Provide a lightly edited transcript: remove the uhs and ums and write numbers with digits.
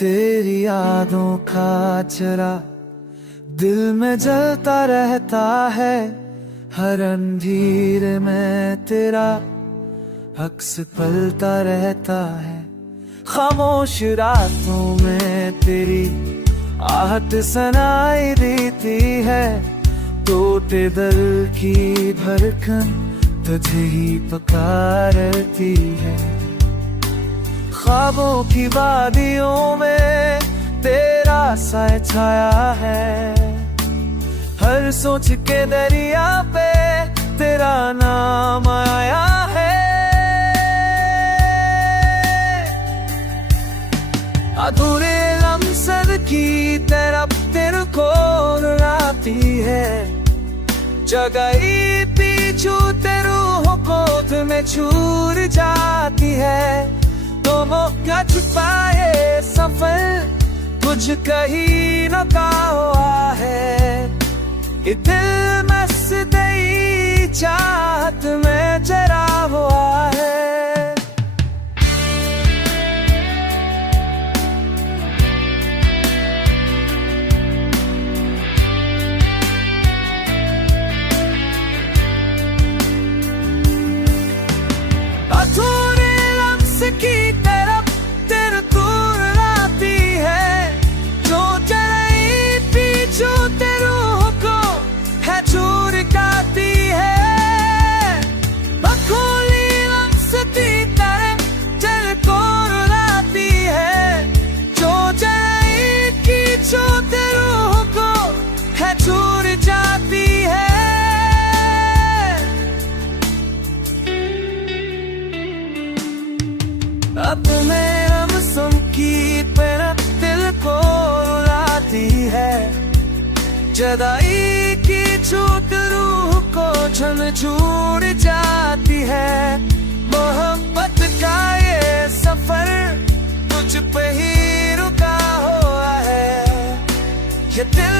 तेरी यादों का चरा दिल में जलता रहता है। हर अंधेर में तेरा अक्स पलता रहता है। खामोश रातों में तेरी आहट सुनाई देती है। टूटे दिल की धड़कन तुझे ही पुकारती है। ख्वाबों की वादियों में तेरा सा छाया है। हर सोच के दरिया पे तेरा नाम आया है। अधूरे लम्सद की तरफ तेरे को रुलाती है। जगाई पीछू तेरे रूह को तुम्हें छूर जाती है। तो मौका छुपाए सफर कुछ कहीं न का हुआ है। ये दिल मस्ती चाहत में जरा हुआ है। अधूरे लम्स की तरफ तेरे दूर लाती है। जो चलाई पीछू तेरे रूह को है चूर काती है। बखोली लम्स की तरफ तेरे को रुलाती है। जो चलाई पीछू तेरे रूह को है चूर जाती है। अब मेरा मौसम की तरह दिल को रुलाती है। जदाई की छूट रूह को झंझोर जाती है। मोहब्बत का ये सफर तुझ पे ही रुका हुआ है। ये दिल